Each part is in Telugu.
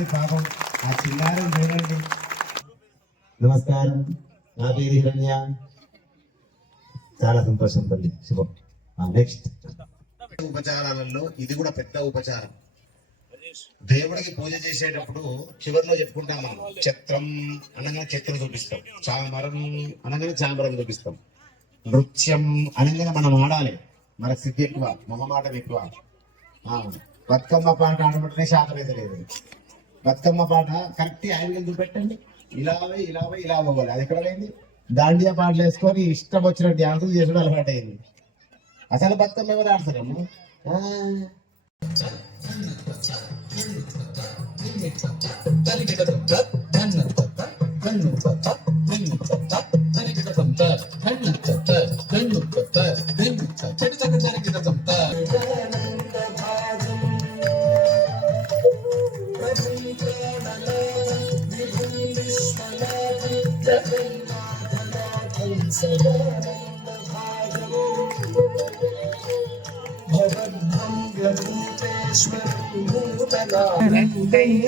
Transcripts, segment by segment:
ఒకసారి పాపం. ఆ చిన్నారం చూడండి నమస్కారం. నా పేరు హిరణ్య. చాలా సంతోషం తల్లి శుభం. నెక్స్ట్ ఉపచారాలలో ఇది కూడా పెద్ద ఉపచారం. దేవుడికి పూజ చేసేటప్పుడు చివరిలో చెప్పుకుంటాం మనం. చిత్రం అనగానే చిత్రం చూపిస్తాం. చామరం అనగానే చామరం చూపిస్తాం. నృత్యం అనగానే మనం ఆడాలి. మన సిద్ధి ఎక్కువ మొహమాటం ఎక్కువ. ఆ, బతుకమ్మ పాట ఆడమంటేనే శాతం అయితే లేదు. బతుకమ్మ పాట కరెక్ట్ యాంగిల్ చూపెట్టండి ఇలా ఇలా ఇలా పోవాలి అది ఎక్కడ అయింది దాండియా పాటలు వేసుకొని ఇష్టం వచ్చిన డ్యాన్సులు చేసుడు అలవాటు అయింది అసలు బతుకమ్మ ఎవరు ఆడతారమ్మ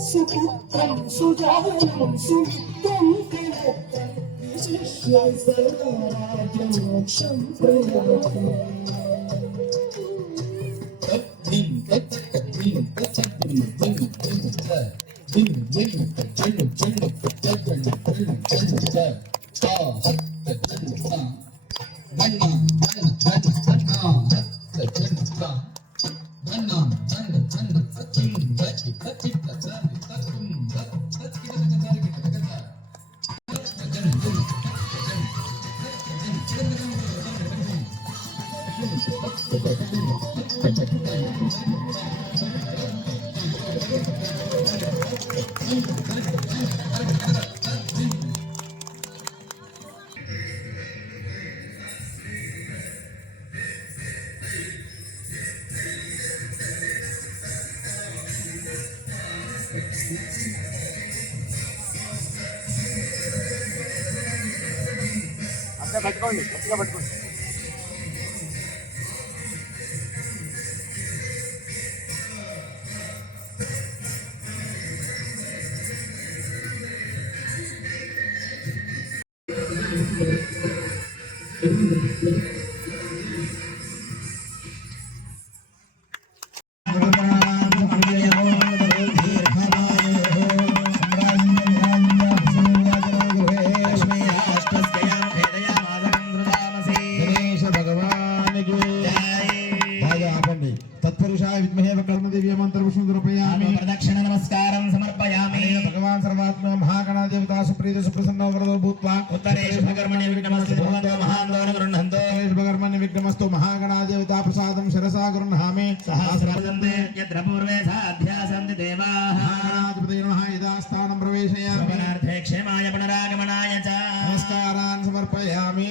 സുപുത്രം സുജാതം സുമിത്രം മോക്ഷം പ്രയാണം పెట్టుకోండి పెట్టుకుంది విశిష్టం బాగా ఆపండి తత్పురుషాయ విద్మహే కర్మదేవి మంత్ర పుష్పం ద్రపయామి ప్రదక్షిణ నమస్కారం సమర్పయామి. భగవాన్ సర్వాత్మ మహాగణాదేవతా సుప్రీత సుప్రసన్న వరదో భూత్వా. ఉత్తరే శుభకర్మణ్య విఘ్నమస్తు భగవంతో మహాంతో గృహంతో భగర్మణ్య విఘ్నమస్తు మహాగణాదేవతా ప్రసాదం శిరసా గృహామి సహస్రపదంతే యత్ర పూర్వే సాధ్యాసంతి దేవాః. మహాగణాధిపతయ నమః యథాస్థానం ప్రవేశయామి. శ్రవణార్థే క్షేమాయ పునరాగమనాయ చ. నమస్కారాన్ సమర్పయామి.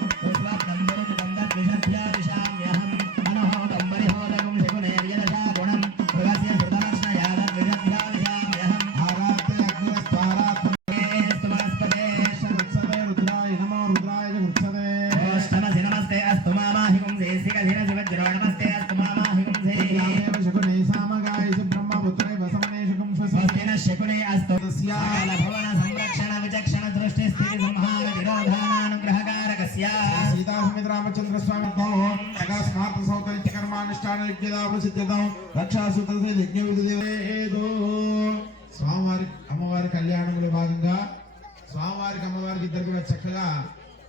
రామచంద్ర స్వామి స్మార్త సౌకర్య కర్మానుష్ఠాన రక్షాసూత్ర యజ్ఞ స్వామివారి అమ్మవారి కళ్యాణంలో భాగంగా స్వామివారికి అమ్మవారికి ఇద్దరు కూడా చక్కగా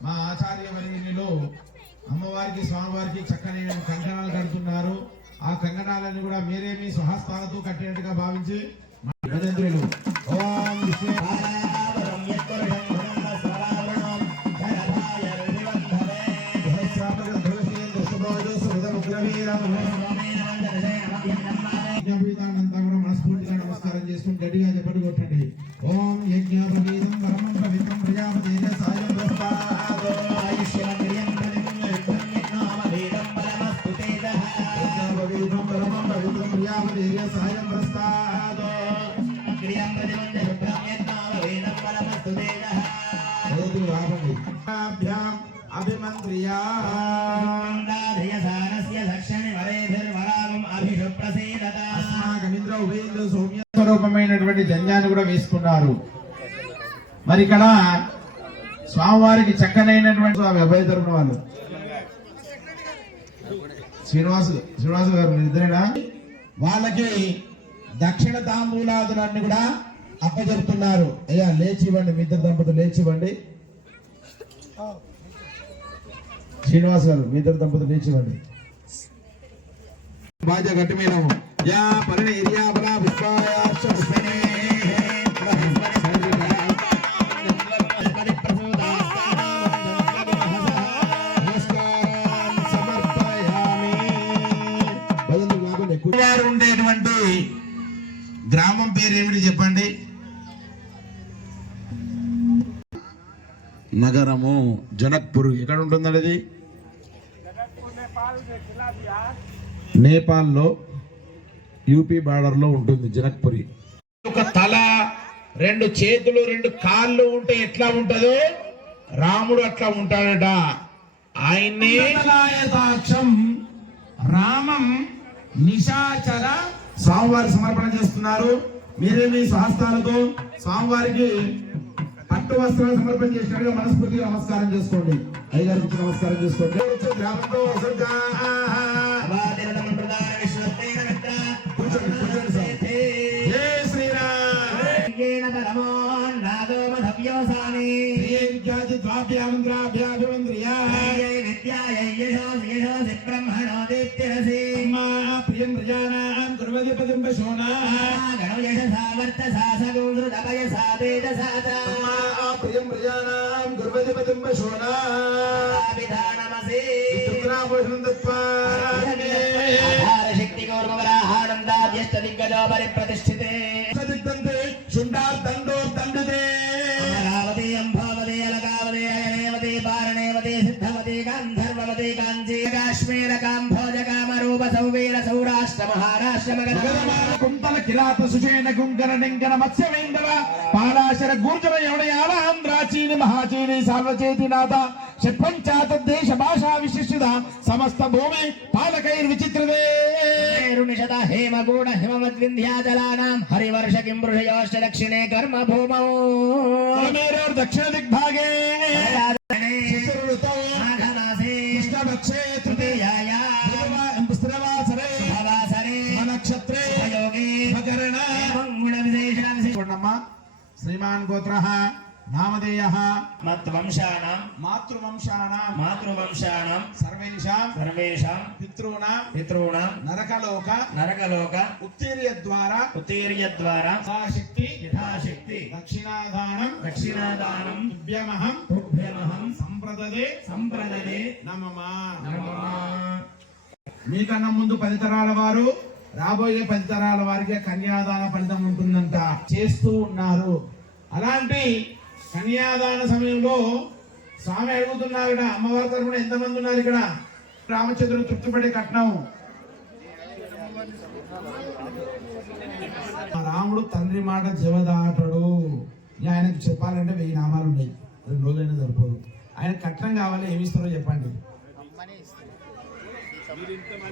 మా ఆచార్య వర్గినిలో అమ్మవారికి స్వామివారికి చక్కని కంకణాలు కడుతున్నారు. ఆ కంకణాలను కూడా మీరే మీ స్వహస్తాలతో కట్టినట్టుగా భావించి ఓం మనస్ఫూర్తిగా నమస్కారం చేసుకుని గట్టిగా అస్మాకమింద్ర ఉభయేంద్ర సౌమ్య స్వరూపమైనటువంటి జంజాన్ని కూడా వేసుకున్నారు. మరి ఇక్కడ స్వామివారికి చక్కనైనటువంటి స్వామి అభయ తరపున వాళ్ళు. శ్రీనివాసు శ్రీనివాసు గారు ఇద్దరేనా? వాళ్ళకి దక్షిణ తాంబూలాదులన్నీ కూడా అప్పచెప్తున్నారు. అయ్యా లేచి ఇవ్వండి మీ ఇద్దరు దంపతులు లేచి ఇవ్వండి. శ్రీనివాస్ గారు మీ ఇద్దరు దంపతులు లేచి ఇవ్వండి. బాధ్య గట్టి మీద వారు ఉండేటువంటి గ్రామం పేరు ఏమిటి చెప్పండి? నగరము జనక్పూర్. ఎక్కడ ఉంటుందండి అది నేపాల్లో యూపీ బార్డర్లో ఉంటుంది జనక్పురి. ఒక తల రెండు చేతులు రెండు కాళ్ళు ఉంటే ఎట్లా ఉంటదో రాముడు అట్లా ఉంటాడట. ఆయన్ని రామం నిశాచర స్వామివారి సమర్పణ చేస్తున్నారు. మీరే మీ సహస్తాలతో స్వామివారికి పట్టు వస్త్రాలు సమర్పణ చేసినట్టుగా మనస్ఫూర్తిగా నమస్కారం చేసుకోండి. అయ్యగారికి నమస్కారం చేసుకోండి. గ్రామంలో ప్రియేజ్యాతి ద్వాభ్యామంద్రాభ్యాభిమంద్రియా మా ప్రియం ప్రజానాం కుర్వది పదం పశూనా మా ప్రియం ప్రజానాం కుర్వది పదం పశూనా పుత్రాభూషణం దత్వా శక్తి గౌరవరాహానందాద్యష్ట దిగ్గజో పరిప్రతిష్ఠితే సదిగ్ధంతే కాంచీ కాశ్మీర కాంభోజ కామరూప సౌవీర సౌరాష్ట్ర మహారాష్ట్ర మగధ కిరాత సుషేణ గుంకర నింకర పాలాశర గూర్జన ఆంధ్రాచీని మహాచీని సార్వచేతినాథ దేశ భాషా విశిష్టిత సమస్త భూమి పాలకైర్ విచిత్రదే నిషత హేమగూఢ హిమవద్వింధ్యాచలానాం హరివర్ష కింబృషయోశ్చ దక్షిణే కర్మ భూమౌ దక్షిణ దిగ్భాగే శిశిరఋతౌ కృష్ణపక్షే తృతీయాయ. స్థిరవాసరే. భవాసరే నక్షత్రే ఉపయోగే మకరణ గుణ చూడమ్మా శ్రీమాన్ గోత్ర. నామధేయ మత్వంశానాం మాతృవంశానాం మాతృవంశానాం సర్వేషాం సర్వేషాం పితॄణాం పితॄణాం నరకలోక నరకలోక ఉత్తీర్య ద్వారా ఉత్తీర్య ద్వారా యథాశక్తి యథాశక్తి దక్షిణాదానం దక్షిణాదానం తుభ్యమహం తుభ్యమహం సంప్రదదే సంప్రదదే నమమా నమః మీకన్నా ముందు పది తరాల వారు రాబోయే పది తరాల వారికి కన్యాదాన ఫలితం ఉంటుందంట. చేస్తూ ఉన్నారు. అలాంటి కన్యాదాన సమయంలో స్వామి అడుగుతున్నారు ఇక్కడ అమ్మవారి తరఫున ఎంతమంది ఉన్నారు ఇక్కడ? రామచంద్రుడు తృప్తిపడే కట్నం. రాముడు తండ్రి మాట జవదాటడు. ఆయనకు చెప్పాలంటే వెయ్యి నామాలు ఉన్నాయి. రెండు రోజులైనా సరిపోదు. ఆయన కట్నం కావాలి ఏమి ఇస్తారో చెప్పండి.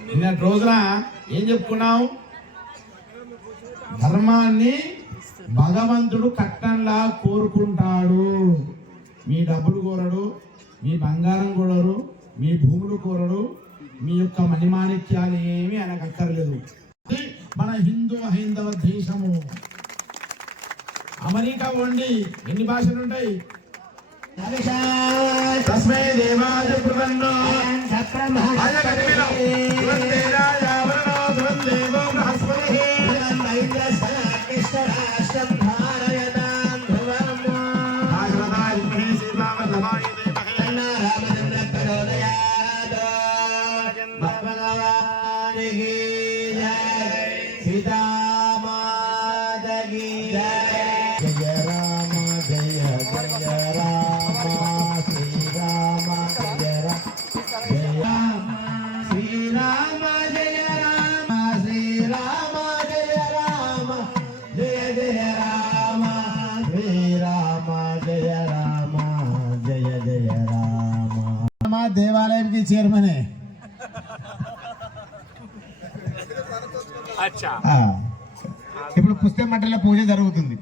నిన్నటి రోజున ఏం చెప్పుకున్నాం ధర్మాన్ని భగవంతుడు కట్టంలా కోరుకుంటాడు. మీ డబ్బులు కోరడు మీ బంగారం కూడరు మీ భూములు కూరడు మీ యొక్క మణిమాణిక్యాలు ఏమీ ఆయనకు అక్కర్లేదు మన హిందూ హైందవ దేశము. అమెరికా వండి ఎన్ని భాషలు ఉంటాయి? తస్మై దేవాయ ఇప్పుడు పుస్తే మంటల పూజ జరుగుతుంది.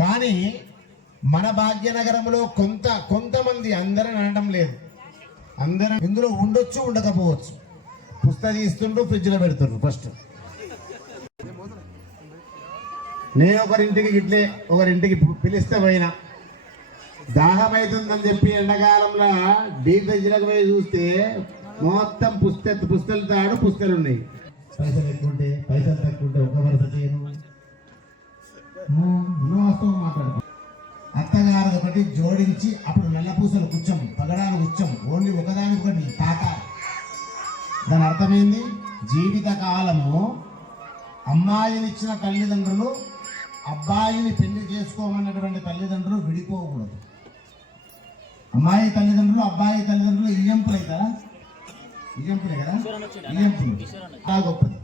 కానీ మన భాగ్యనగరంలో కొంత కొంతమంది అందరని అనడం లేదు. అందరం ఇందులో ఉండొచ్చు ఉండకపోవచ్చు. పుస్తకం తీస్తుండ్రు ఫ్రిడ్జ్లో పెడుతుండ్రు ఫస్ట్. నేను ఒకరింటికి ఇట్లే ఒకరింటికి పిలిస్తే పోయినా. దాహం అవుతుందని చెప్పి ఎండాకాలంలో డీప్ ఫ్రిడ్జ్లకు పోయి చూస్తే మొత్తం పుస్తె పుస్తలు తాడు పుస్తలు ఉన్నాయి పైసలు ఎక్కువ ఉంటే పైసలు తక్కువ ఉంటే ఒక వరుస చేయను. నువ్వు వాస్తవం మాట్లాడు అత్తగారు ఒకటి జోడించి అప్పుడు నల్లపూసలు కూర్చోం పగడాలు కూర్చోం ఓన్లీ ఒకదానికి ఒకటి తాత. దాని అర్థమైంది? జీవిత కాలము అమ్మాయినిచ్చిన తల్లిదండ్రులు అబ్బాయిని పెళ్ళి చేసుకోమన్నటువంటి తల్లిదండ్రులు విడిపోకూడదు. అమ్మాయి తల్లిదండ్రులు అబ్బాయి తల్లిదండ్రులు ఇయ్యంపులు అవుతారా ఇయ్యంపులే కదా? ఇయ్యంపులు చాలా గొప్పది.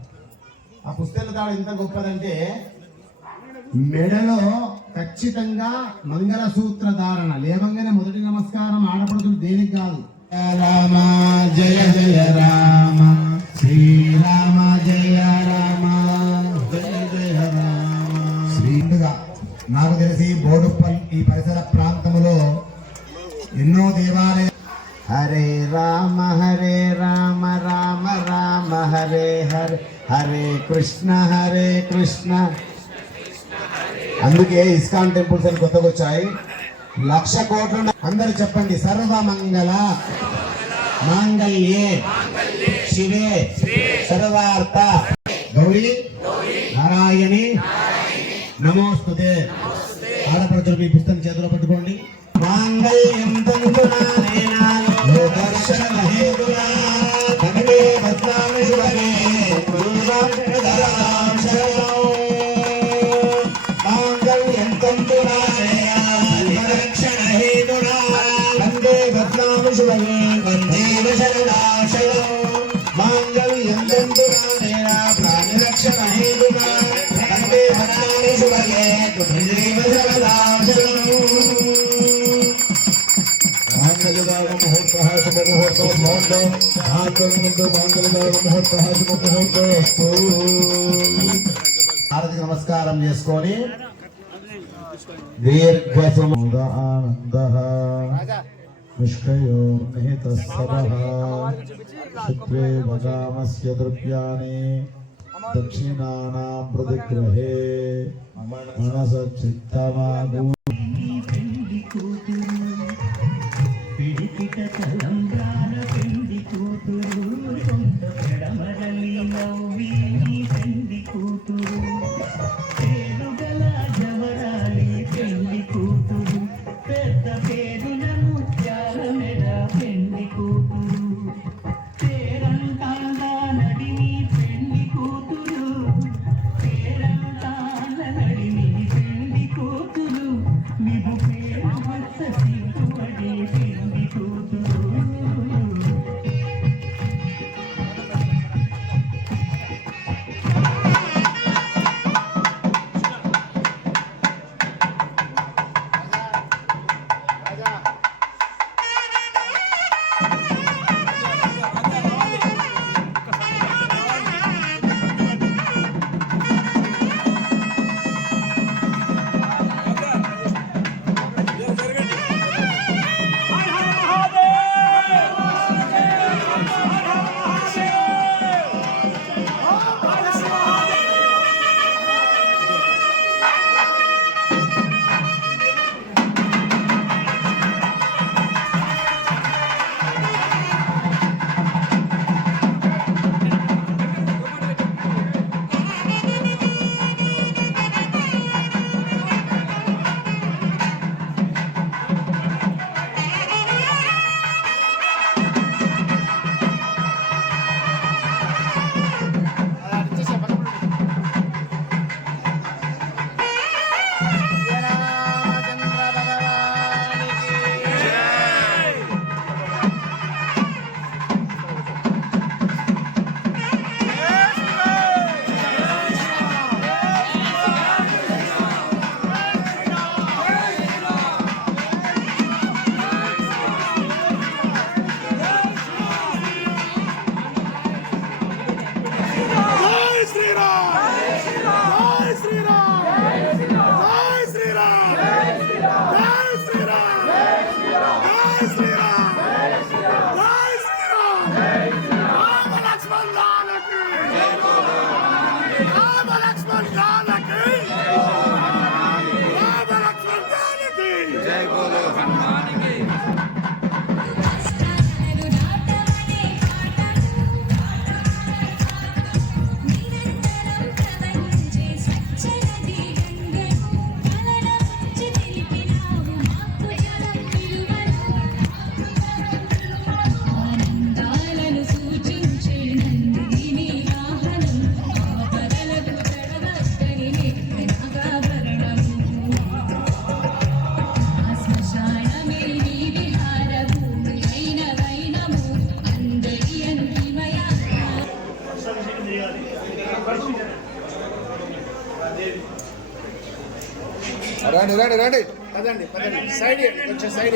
ఆ పుస్తక తాడు ఎంత గొప్పదంటే మెడలో ఖచ్చితంగా మంగళసూత్ర ధారణ లేవంగానే మొదటి నమస్కారం ఆడపడుతున్న దేనికి కాదు? రామ జయ జయ రామ. శ్రీరామ జయ రామ. జయ జయ రామ. శ్రీగా. నాకు తెలిసి బోడుప్పల్ ఈ పరిసర ప్రాంతములో ఎన్నో దేవాలయ హరే రామ హరే రామ హరే కృష్ణ హరే కృష్ణ. అందుకే ఇస్కాన్ టెంపుల్స్ అని కొత్తగా వచ్చాయి. లక్ష కోట్ల అందరు చెప్పండి సర్వమంగళ మాంగళ్యే. శివే. సర్వార్థ. గౌరీ. నారాయణి. నమోస్తుతే. ఆడపడుచులు మీ పుస్తకం చేతిలో పట్టుకోండి. మాంగళ్యం శుభముహూర్తో భవంతో ఆత్మముందు మాంగళ్యదాన ముహూర్తः శుభముహూర్తో అస్తు హారతికి నమస్కారం చేసుకొని దీర్ఘసముద ఆనందః నిష్కయో నిహితస్తరః శుక్రే భగామస్య ద్రవ్యాణి దక్షిణానాం ప్రతిగ్రహే మనస చిత్తమాగు పిడికిట తలంబ్రాల పెండి కూతురు. కొంత పెడమరలి నవ్వి పెండి కూతురు రండి రండి రండి. పదండి పదండి. సైడ్ కొంచెం సైడ్